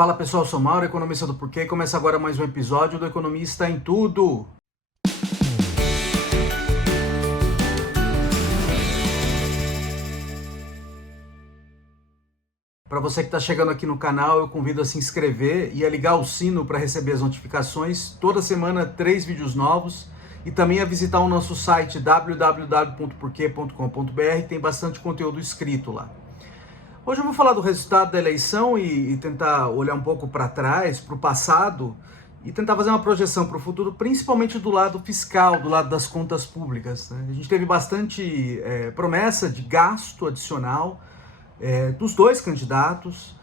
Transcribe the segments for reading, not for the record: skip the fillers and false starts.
Fala pessoal, sou Mauro, economista do Porquê. Começa agora mais um episódio do Economista em Tudo. Para você que está chegando aqui no canal, eu convido a se inscrever e a ligar o sino para receber as notificações. Toda semana 3 vídeos novos e também a visitar o nosso site www.porque.com.br, tem bastante conteúdo escrito lá. Hoje eu vou falar do resultado da eleição e tentar olhar um pouco para trás, para o passado, e tentar fazer uma projeção para o futuro, principalmente do lado fiscal, do lado das contas públicas, né? A gente teve bastante promessa de gasto adicional dos dois candidatos,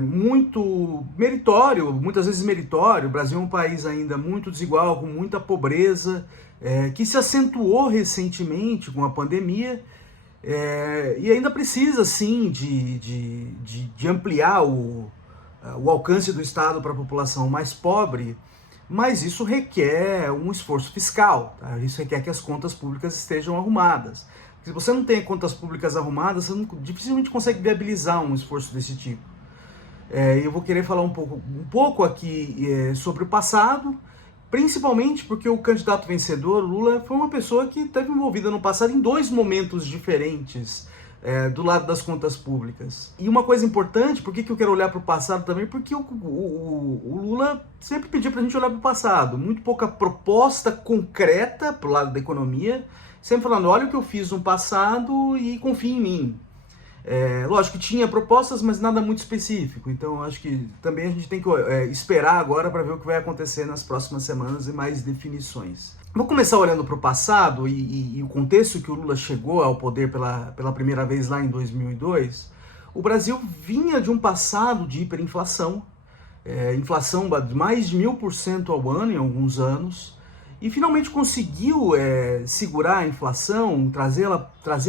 muito meritório, muitas vezes meritório. O Brasil é um país ainda muito desigual, com muita pobreza, que se acentuou recentemente com a pandemia. E ainda precisa, sim, de ampliar o alcance do Estado para a população mais pobre, mas isso requer um esforço fiscal, tá? Isso requer que as contas públicas estejam arrumadas. Se você não tem contas públicas arrumadas, você dificilmente consegue viabilizar um esforço desse tipo. Eu vou querer falar um pouco aqui sobre o passado, principalmente porque o candidato vencedor, Lula, foi uma pessoa que esteve envolvida no passado em dois momentos diferentes do lado das contas públicas. E uma coisa importante, por que eu quero olhar para o passado também? Porque o Lula sempre pediu para a gente olhar para o passado. Muito pouca proposta concreta para o lado da economia, sempre falando, olha o que eu fiz no passado e confia em mim. Lógico que tinha propostas, mas nada muito específico. Então acho que também a gente tem que esperar agora para ver o que vai acontecer nas próximas semanas e mais definições. Vou começar olhando para o passado e o contexto que o Lula chegou ao poder pela primeira vez lá em 2002. O Brasil vinha de um passado de hiperinflação, inflação de mais de 1000% ao ano em alguns anos, e finalmente conseguiu segurar a inflação, trazer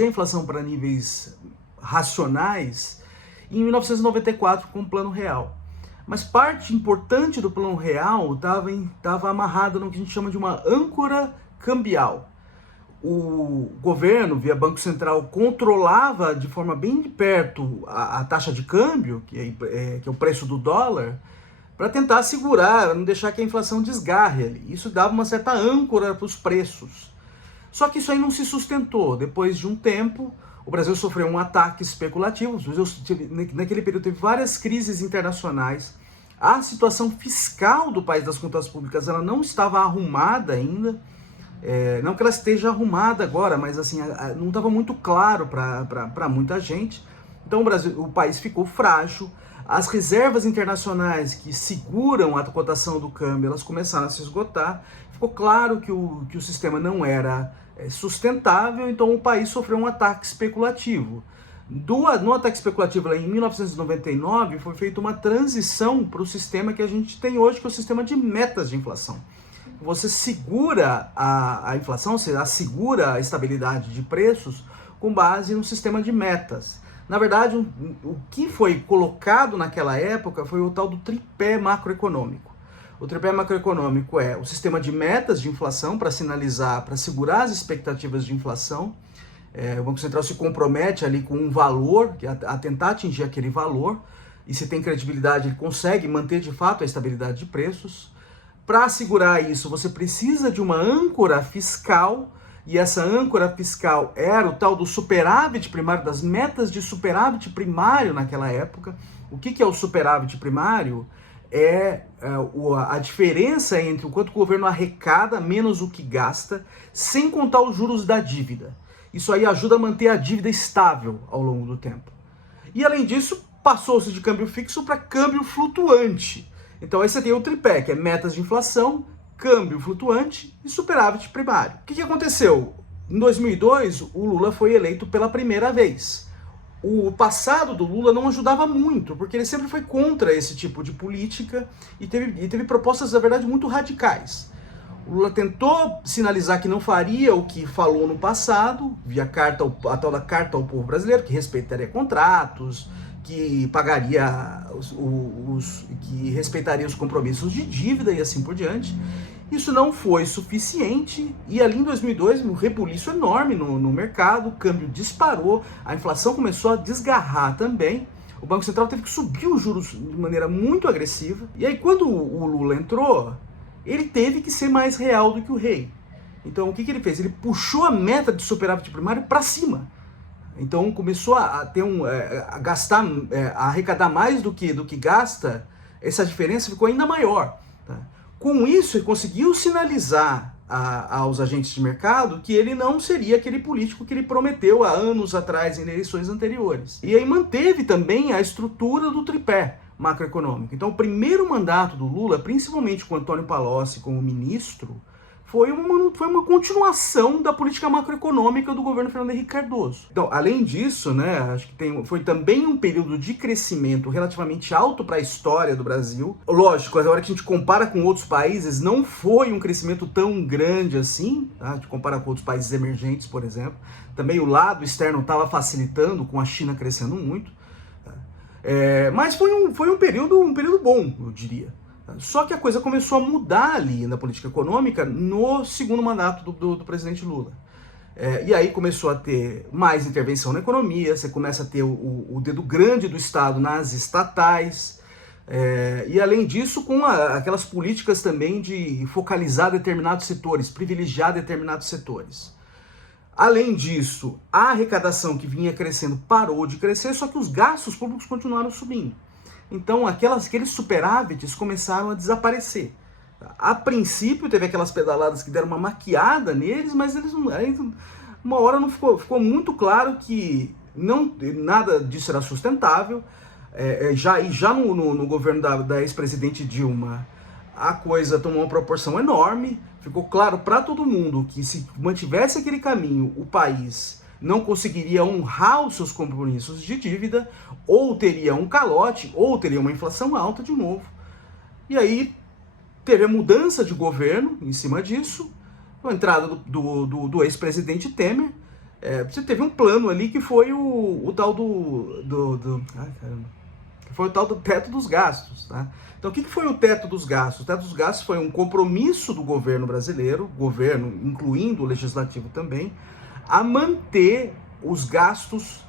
a inflação para níveis racionais em 1994 com o Plano Real. Mas parte importante do Plano Real estava amarrada no que a gente chama de uma âncora cambial. O governo, via Banco Central, controlava de forma bem de perto a taxa de câmbio, que é o preço do dólar, para tentar segurar, não deixar que a inflação desgarre ali. Isso dava uma certa âncora para os preços. Só que isso aí não se sustentou. Depois de um tempo, o Brasil sofreu um ataque especulativo. Naquele período teve várias crises internacionais. A situação fiscal do país das contas públicas ela não estava arrumada ainda. Não que ela esteja arrumada agora, mas assim, não estava muito claro para muita gente. Então o país ficou frágil. As reservas internacionais que seguram a cotação do câmbio, elas começaram a se esgotar. Ficou claro que o sistema não era sustentável, então o país sofreu um ataque especulativo. No ataque especulativo, lá em 1999, foi feita uma transição para o sistema que a gente tem hoje, que é o sistema de metas de inflação. Você segura a inflação, você assegura a estabilidade de preços com base no sistema de metas. Na verdade, o que foi colocado naquela época foi o tal do tripé macroeconômico. O tripé macroeconômico é o sistema de metas de inflação para sinalizar, para segurar as expectativas de inflação. O Banco Central se compromete ali com um valor, a tentar atingir aquele valor, e se tem credibilidade, ele consegue manter de fato a estabilidade de preços. Para assegurar isso, você precisa de uma âncora fiscal, e essa âncora fiscal era o tal do superávit primário, das metas de superávit primário naquela época. O que é o superávit primário? A diferença entre o quanto o governo arrecada menos o que gasta, sem contar os juros da dívida. Isso aí ajuda a manter a dívida estável ao longo do tempo. E além disso, passou-se de câmbio fixo para câmbio flutuante. Então aí você tem o tripé, que é metas de inflação, câmbio flutuante e superávit primário. O que aconteceu? Em 2002, o Lula foi eleito pela primeira vez. O passado do Lula não ajudava muito, porque ele sempre foi contra esse tipo de política e teve propostas, na verdade, muito radicais. O Lula tentou sinalizar que não faria o que falou no passado, via a tal da Carta ao Povo Brasileiro, que respeitaria contratos, que pagaria, que respeitaria os compromissos de dívida e assim por diante. Isso não foi suficiente e ali em 2002 um rebuliço enorme no mercado, o câmbio disparou, a inflação começou a desgarrar também. o Banco Central teve que subir os juros de maneira muito agressiva. E aí, quando o Lula entrou, ele teve que ser mais real do que o rei. Então, o que ele fez? Ele puxou a meta de superávit primário para cima. Então, começou a ter a gastar, a arrecadar mais do que gasta. Essa diferença ficou ainda maior. Tá? Com isso, ele conseguiu sinalizar aos agentes de mercado que ele não seria aquele político que ele prometeu há anos atrás em eleições anteriores. E aí manteve também a estrutura do tripé macroeconômico. Então, o primeiro mandato do Lula, principalmente com Antônio Palocci como ministro, foi uma continuação da política macroeconômica do governo Fernando Henrique Cardoso. Então, além disso, né, acho que foi também um período de crescimento relativamente alto para a história do Brasil. Lógico, a hora que a gente compara com outros países, não foi um crescimento tão grande assim, tá? De comparar com outros países emergentes, por exemplo. Também o lado externo estava facilitando, com a China crescendo muito. Tá? Mas foi um período bom, eu diria. Só que a coisa começou a mudar ali na política econômica no segundo mandato do presidente Lula. E aí começou a ter mais intervenção na economia, você começa a ter o dedo grande do Estado nas estatais, e além disso com aquelas políticas também de focalizar determinados setores, privilegiar determinados setores. Além disso, a arrecadação que vinha crescendo parou de crescer, só que os gastos públicos continuaram subindo. Então, aqueles superávites começaram a desaparecer. A princípio, teve aquelas pedaladas que deram uma maquiada neles, mas eles uma hora não ficou muito claro que nada disso era sustentável. Já no governo da ex-presidente Dilma, a coisa tomou uma proporção enorme. Ficou claro para todo mundo que se mantivesse aquele caminho, o país não conseguiria honrar os seus compromissos de dívida, ou teria um calote, ou teria uma inflação alta de novo. E aí teve a mudança de governo em cima disso, a entrada do ex-presidente Temer. Você teve um plano ali que foi o tal que foi o tal do teto dos gastos. Tá? Então o que foi o teto dos gastos? O teto dos gastos foi um compromisso do governo brasileiro, governo incluindo o legislativo também, a manter os gastos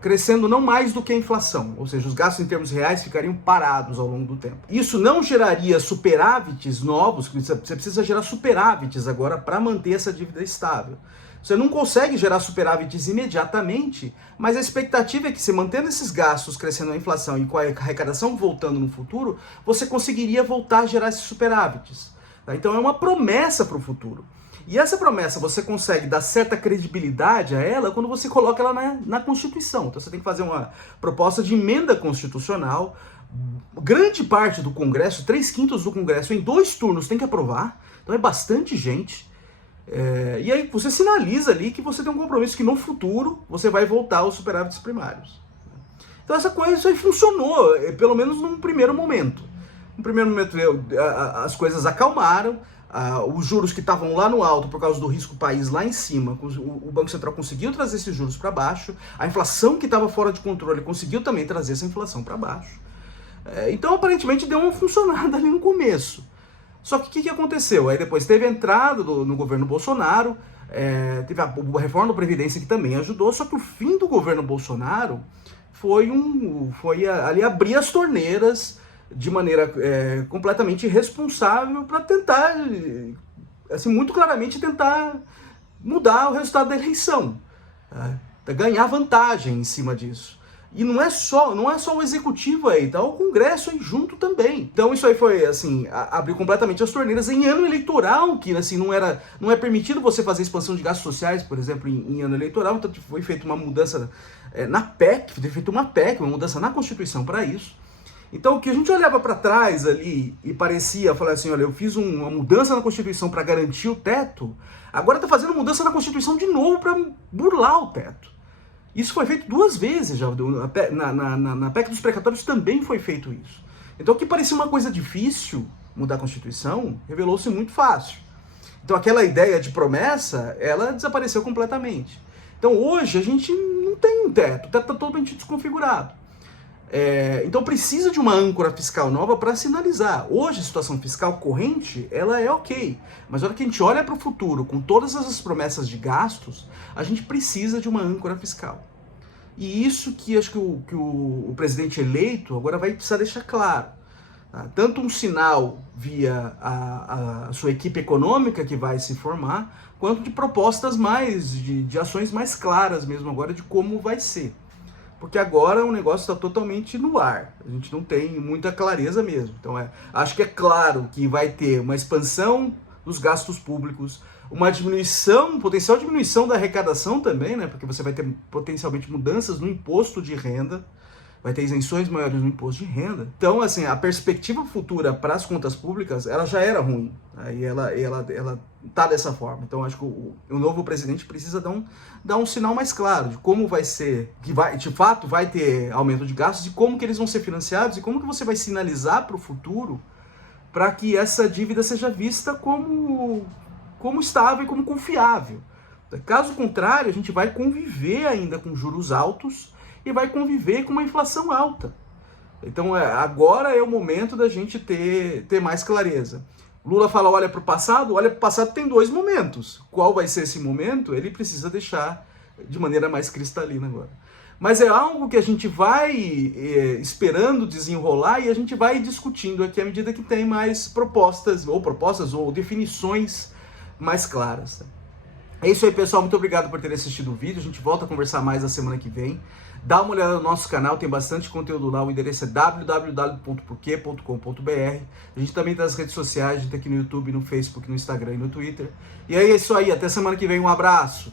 crescendo não mais do que a inflação, ou seja, os gastos em termos reais ficariam parados ao longo do tempo. Isso não geraria superávites novos, você precisa gerar superávites agora para manter essa dívida estável. Você não consegue gerar superávites imediatamente, mas a expectativa é que, se mantendo esses gastos crescendo a inflação e com a arrecadação voltando no futuro, você conseguiria voltar a gerar esses superávites. Tá? Então é uma promessa para o futuro. E essa promessa você consegue dar certa credibilidade a ela quando você coloca ela na Constituição. Então você tem que fazer uma proposta de emenda constitucional. Grande parte do Congresso, 3/5 do Congresso, em 2 turnos tem que aprovar. Então é bastante gente. E aí você sinaliza ali que você tem um compromisso que no futuro você vai voltar aos superávites primários. Então isso aí funcionou, pelo menos num primeiro momento. No primeiro momento as coisas acalmaram. Os juros que estavam lá no alto por causa do risco país lá em cima, o Banco Central conseguiu trazer esses juros para baixo, a inflação que estava fora de controle conseguiu também trazer essa inflação para baixo. Então aparentemente deu uma funcionada ali no começo. Só que o que aconteceu? Aí depois teve a entrada no governo Bolsonaro, teve a reforma da Previdência que também ajudou, só que o fim do governo Bolsonaro foi ali abrir as torneiras de maneira completamente irresponsável para tentar, assim, muito claramente tentar mudar o resultado da eleição, ganhar vantagem em cima disso. E não é só o executivo aí, tá o Congresso aí junto também. Então isso aí foi, assim, abriu completamente as torneiras em ano eleitoral, que assim não é permitido você fazer expansão de gastos sociais, por exemplo, em ano eleitoral. Então foi feita uma mudança na PEC, foi feita uma PEC, uma mudança na Constituição para isso. Então o que a gente olhava para trás ali e parecia falar assim, olha, eu fiz uma mudança na Constituição para garantir o teto, agora está fazendo mudança na Constituição de novo para burlar o teto. Isso foi feito 2 vezes já, na PEC dos precatórios também foi feito isso. Então o que parecia uma coisa difícil, mudar a Constituição, revelou-se muito fácil. Então aquela ideia de promessa, ela desapareceu completamente. Então hoje a gente não tem um teto, o teto está totalmente desconfigurado. Então precisa de uma âncora fiscal nova para sinalizar. Hoje a situação fiscal corrente, ela é ok, mas na hora que a gente olha para o futuro, com todas essas promessas de gastos, a gente precisa de uma âncora fiscal. E isso que acho que o presidente eleito agora vai precisar deixar claro. Tá? Tanto um sinal via a sua equipe econômica que vai se formar, quanto de propostas de ações mais claras mesmo agora de como vai ser. Porque agora o negócio está totalmente no ar, a gente não tem muita clareza mesmo. Então acho que é claro que vai ter uma expansão dos gastos públicos, uma diminuição, potencial diminuição da arrecadação também, né? Porque você vai ter potencialmente mudanças no imposto de renda, vai ter isenções maiores no imposto de renda. Então, assim, a perspectiva futura para as contas públicas, ela já era ruim, né? E ela tá dessa forma. Então, acho que o novo presidente precisa dar um sinal mais claro de como vai ser, que de fato vai ter aumento de gastos e como que eles vão ser financiados e como que você vai sinalizar para o futuro para que essa dívida seja vista como estável e como confiável. Caso contrário, a gente vai conviver ainda com juros altos e vai conviver com uma inflação alta. Então agora é o momento da gente ter mais clareza. Lula fala, olha para o passado tem 2 momentos. Qual vai ser esse momento? Ele precisa deixar de maneira mais cristalina agora. Mas é algo que a gente vai esperando desenrolar e a gente vai discutindo aqui à medida que tem mais propostas ou definições mais claras. É isso aí, pessoal. Muito obrigado por ter assistido o vídeo. A gente volta a conversar mais na semana que vem. Dá uma olhada no nosso canal, tem bastante conteúdo lá. O endereço é www.porquê.com.br. A gente também tá nas redes sociais, a gente tá aqui no YouTube, no Facebook, no Instagram e no Twitter. E é isso aí, até semana que vem. Um abraço!